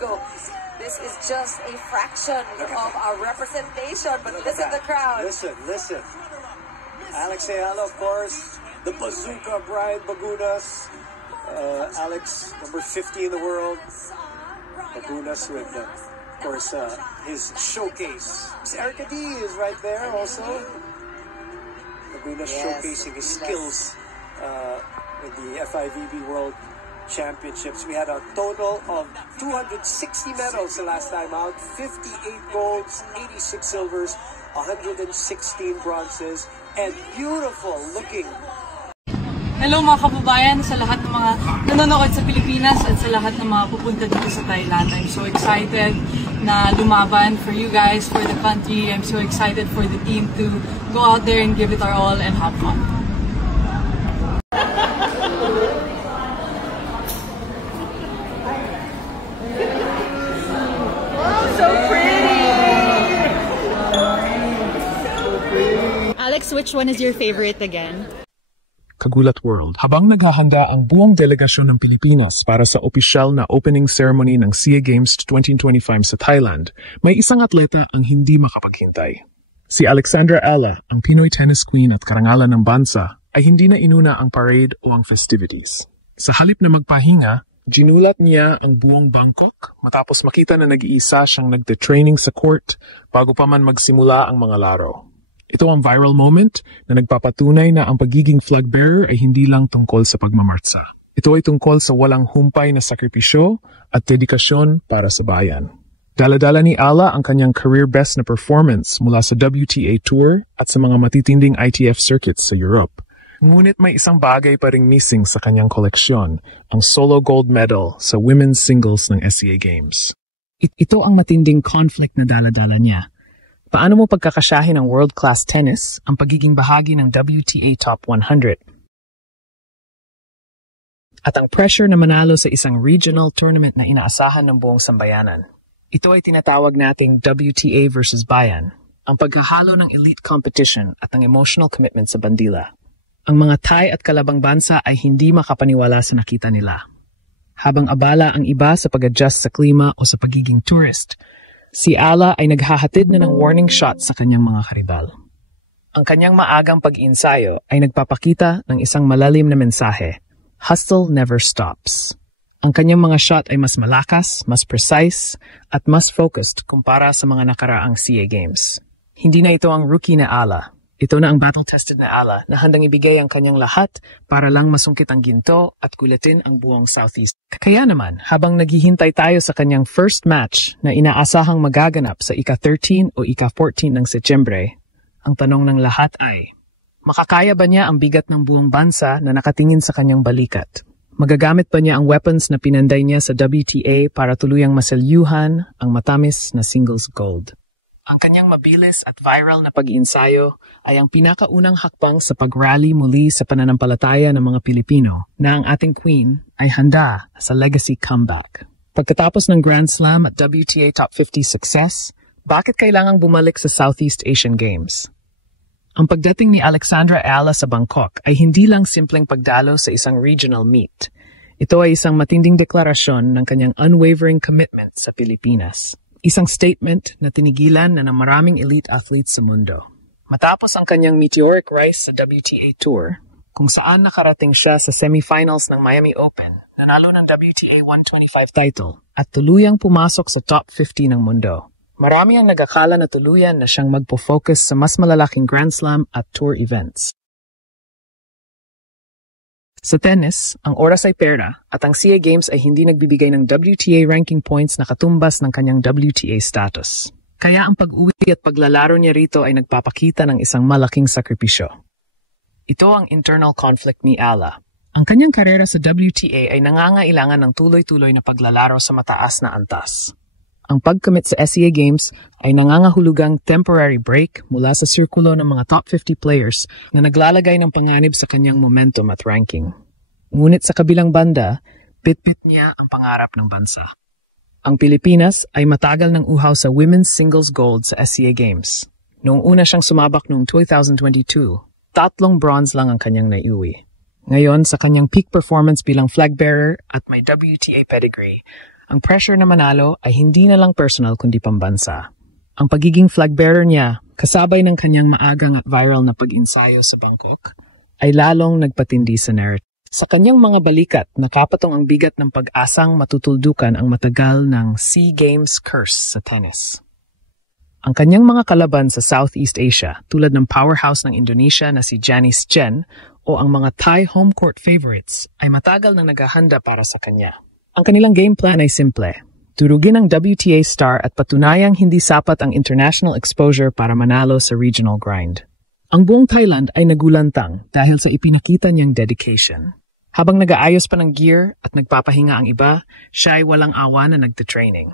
go. This is just a fraction of our representation, but listen to the crowd. Listen. Alex Ayala, of course, the bazooka Brian Bagunas. Alex, number 50 in the world. Bagunas with, of course, his showcase. Erica D is right there also. Bagunas showcasing his skills with the FIVB World Championships. We had a total of 260 medals the last time out, 58 golds, 86 silvers, 116 bronzes, and beautiful looking. Hello mga kababayan, sa lahat ng mga nanonood sa Pilipinas at sa lahat ng mga pupunta dito sa Thailand. I'm so excited na lumaban for you guys, for the country. I'm so excited for the team to go out there and give it our all and have fun. Alex, which one is your favorite again? Kagulat World. Habang naghahanda ang buong delegasyon ng Pilipinas para sa opisyal na opening ceremony ng SEA Games 2025 sa Thailand, may isang atleta ang hindi makapaghintay. Si Alexandra Ella, ang Pinoy tennis queen at karangalan ng bansa, ay hindi na inuna ang parade o ang festivities. Sa halip na magpahinga, ginulat niya ang buong Bangkok matapos makita na nag-iisa siyang nagte-training sa court bago pa man magsimula ang mga laro. Ito ang viral moment na nagpapatunay na ang pagiging flag bearer ay hindi lang tungkol sa pagmamartsa. Ito ay tungkol sa walang humpay na sakripisyo at dedikasyon para sa bayan. Dala-dala ni Ala ang kanyang career best na performance mula sa WTA Tour at sa mga matitinding ITF circuits sa Europe. Ngunit may isang bagay pa ring missing sa kanyang koleksyon, ang solo gold medal sa women's singles ng SEA Games. Ito ang matinding conflict na dala-dala niya. Paano mo pagkakasyahin ang world-class tennis ang pagiging bahagi ng WTA Top 100? At ang pressure na manalo sa isang regional tournament na inaasahan ng buong sambayanan. Ito ay tinatawag nating WTA versus Bayan, ang paghahalo ng elite competition at ang emotional commitment sa bandila. Ang mga Thai at kalabang bansa ay hindi makapaniwala sa nakita nila. Habang abala ang iba sa pag-adjust sa klima o sa pagiging tourist, si Ala ay naghahatid na ng warning shot sa kanyang mga karibal. Ang kanyang maagang pag-iinsayo ay nagpapakita ng isang malalim na mensahe, hustle never stops. Ang kanyang mga shot ay mas malakas, mas precise, at mas focused kumpara sa mga nakaraang SEA Games. Hindi na ito ang rookie na Ala. Ito na ang battle-tested na Ala na handang ibigay ang kanyang lahat para lang masungkit ang ginto at kulitin ang buong Southeast. Kaya naman, habang naghihintay tayo sa kanyang first match na inaasahang magaganap sa ika-13 o ika-14 ng Setyembre, ang tanong ng lahat ay, makakaya ba niya ang bigat ng buong bansa na nakatingin sa kanyang balikat? Magagamit ba niya ang weapons na pinanday niya sa WTA para tuluyang maselyuhan ang matamis na singles gold? Ang kanyang mabilis at viral na pag-iinsayo ay ang pinakaunang hakbang sa pag-rally muli sa pananampalataya ng mga Pilipino na ang ating queen ay handa sa legacy comeback. Pagkatapos ng Grand Slam at WTA Top 50 success, bakit kailangang bumalik sa Southeast Asian Games? Ang pagdating ni Alexandra Ella sa Bangkok ay hindi lang simpleng pagdalo sa isang regional meet. Ito ay isang matinding deklarasyon ng kanyang unwavering commitment sa Pilipinas. Isang statement na tinigilan na ng maraming elite athletes sa mundo. Matapos ang kanyang meteoric rise sa WTA Tour, kung saan nakarating siya sa semifinals ng Miami Open, nanalo ng WTA 125 title, at tuluyang pumasok sa top 50 ng mundo. Marami ang nag-akala na tuluyan na siyang magpo-focus sa mas malalaking Grand Slam at Tour events. Sa tennis, ang oras ay pera at ang SEA Games ay hindi nagbibigay ng WTA ranking points na katumbas ng kanyang WTA status. Kaya ang pag-uwi at paglalaro niya rito ay nagpapakita ng isang malaking sakripisyo. Ito ang internal conflict ni Ala. Ang kanyang karera sa WTA ay nangangailangan ng tuloy-tuloy na paglalaro sa mataas na antas. Ang pag-commit sa SEA Games ay nangangahulugang temporary break mula sa sirkulo ng mga top 50 players na naglalagay ng panganib sa kanyang momentum at ranking. Ngunit sa kabilang banda, bit-bit niya ang pangarap ng bansa. Ang Pilipinas ay matagal ng uhaw sa women's singles gold sa SEA Games. Noong una siyang sumabak noong 2022, 3 bronze lang ang kanyang naiuwi. Ngayon, sa kanyang peak performance bilang flag bearer at may WTA pedigree, Ang pressure na manalo ay hindi na lang personal kundi pambansa. Ang pagiging flag bearer niya, kasabay ng kanyang maagang at viral na pag-insayo sa Bangkok, ay lalong nagpatindi sa narrative. Sa kanyang mga balikat, nakapatong ang bigat ng pag-asang matutuldukan ang matagal ng SEA Games curse sa tennis. Ang kanyang mga kalaban sa Southeast Asia, tulad ng powerhouse ng Indonesia na si Janice Chen o ang mga Thai home court favorites, ay matagal nang naghahanda para sa kanya. Ang kanilang game plan ay simple. Durugin ang WTA star at patunayang hindi sapat ang international exposure para manalo sa regional grind. Ang buong Thailand ay nagulantang dahil sa ipinakita niyang dedication. Habang nag-aayos pa ng gear at nagpapahinga ang iba, siya ay walang awa na nagte-training.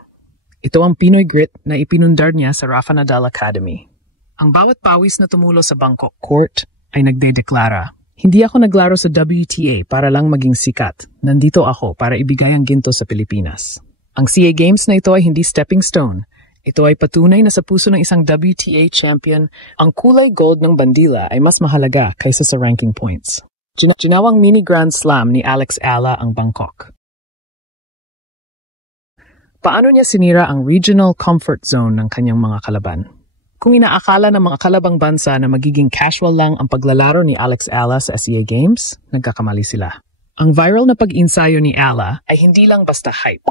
Ito ang Pinoy grit na ipinundar niya sa Rafa Nadal Academy. Ang bawat pawis na tumulo sa Bangkok court ay nagdedeklara, "Hindi ako naglaro sa WTA para lang maging sikat. Nandito ako para ibigay ang ginto sa Pilipinas." Ang SEA Games na ito ay hindi stepping stone. Ito ay patunay na sa puso ng isang WTA champion, ang kulay gold ng bandila ay mas mahalaga kaysa sa ranking points. Ginawang mini Grand Slam ni Alex Ala ang Bangkok. Paano niya sinira ang regional comfort zone ng kanyang mga kalaban? Kung inaakala ng mga kalabang bansa na magiging casual lang ang paglalaro ni Alex Ala sa SEA Games, nagkakamali sila. Ang viral na pag-insayo ni Ala ay hindi lang basta hype.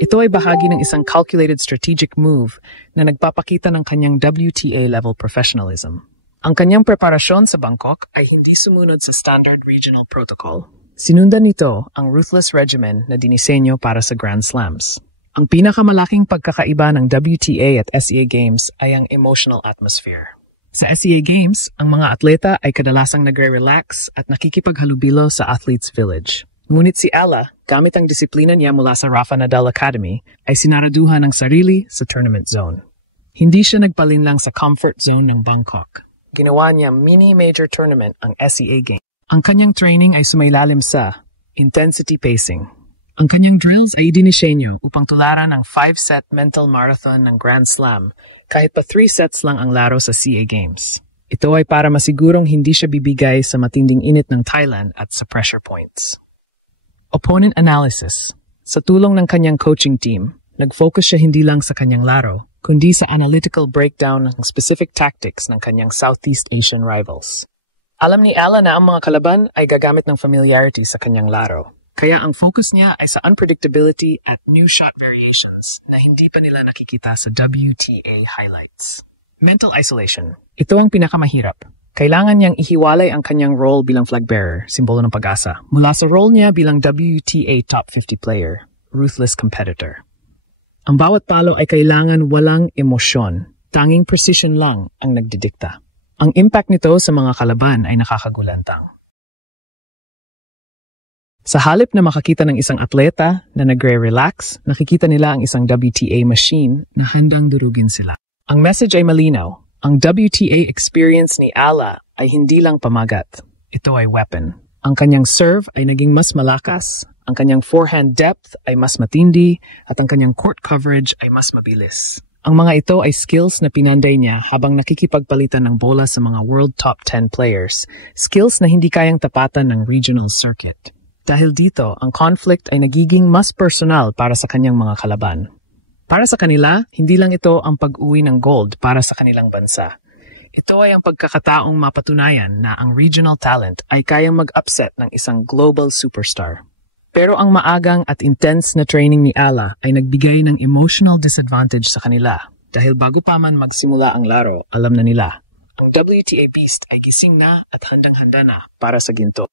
Ito ay bahagi ng isang calculated strategic move na nagpapakita ng kanyang WTA-level professionalism. Ang kanyang preparasyon sa Bangkok ay hindi sumunod sa standard regional protocol. Sinundan nito ang ruthless regimen na dinisenyo para sa Grand Slams. Ang pinakamalaking pagkakaiba ng WTA at SEA Games ay ang emotional atmosphere. Sa SEA Games, ang mga atleta ay kadalasang nagre-relax at nakikipaghalubilo sa Athletes Village. Ngunit si Ala, gamit ang disiplina niya mula sa Rafa Nadal Academy, ay sinaraduhan ng sarili sa tournament zone. Hindi siya nagpalin lang sa comfort zone ng Bangkok. Ginawa niya mini-major tournament ang SEA Games. Ang kanyang training ay sumailalim sa intensity pacing. Ang kanyang drills ay dinisenyo upang tularan ang 5-set mental marathon ng Grand Slam kahit pa 3 sets lang ang laro sa SEA Games. Ito ay para masigurong hindi siya bibigay sa matinding init ng Thailand at sa pressure points. Opponent analysis. Sa tulong ng kanyang coaching team, nag-focus siya hindi lang sa kanyang laro, kundi sa analytical breakdown ng specific tactics ng kanyang Southeast Asian rivals. Alam ni Ala na ang mga kalaban ay gagamit ng familiarity sa kanyang laro. Kaya ang focus niya ay sa unpredictability at new shot variations na hindi pa nila nakikita sa WTA highlights. Mental isolation. Ito ang pinakamahirap. Kailangan niyang ihiwalay ang kanyang role bilang flag bearer, simbolo ng pag-asa, mula sa role niya bilang WTA top 50 player, ruthless competitor. Ang bawat palo ay kailangan walang emosyon, tanging precision lang ang nagdidikta. Ang impact nito sa mga kalaban ay nakakagulantang. Sa halip na makakita ng isang atleta na nagre-relax, nakikita nila ang isang WTA machine na handang durugin sila. Ang message ay malinaw. Ang WTA experience ni Ala ay hindi lang pamagat. Ito ay weapon. Ang kanyang serve ay naging mas malakas, ang kanyang forehand depth ay mas matindi, at ang kanyang court coverage ay mas mabilis. Ang mga ito ay skills na pinanday niya habang nakikipagpalitan ng bola sa mga world top 10 players, skills na hindi kayang tapatan ng regional circuit. Dahil dito, ang conflict ay nagiging mas personal para sa kanyang mga kalaban. Para sa kanila, hindi lang ito ang pag-uwi ng gold para sa kanilang bansa. Ito ay ang pagkakataong mapatunayan na ang regional talent ay kayang mag-upset ng isang global superstar. Pero ang maagang at intense na training ni Ala ay nagbigay ng emotional disadvantage sa kanila dahil bago pa man magsimula ang laro, alam na nila. Ang WTA Beast ay gising na at handang-handa na para sa ginto.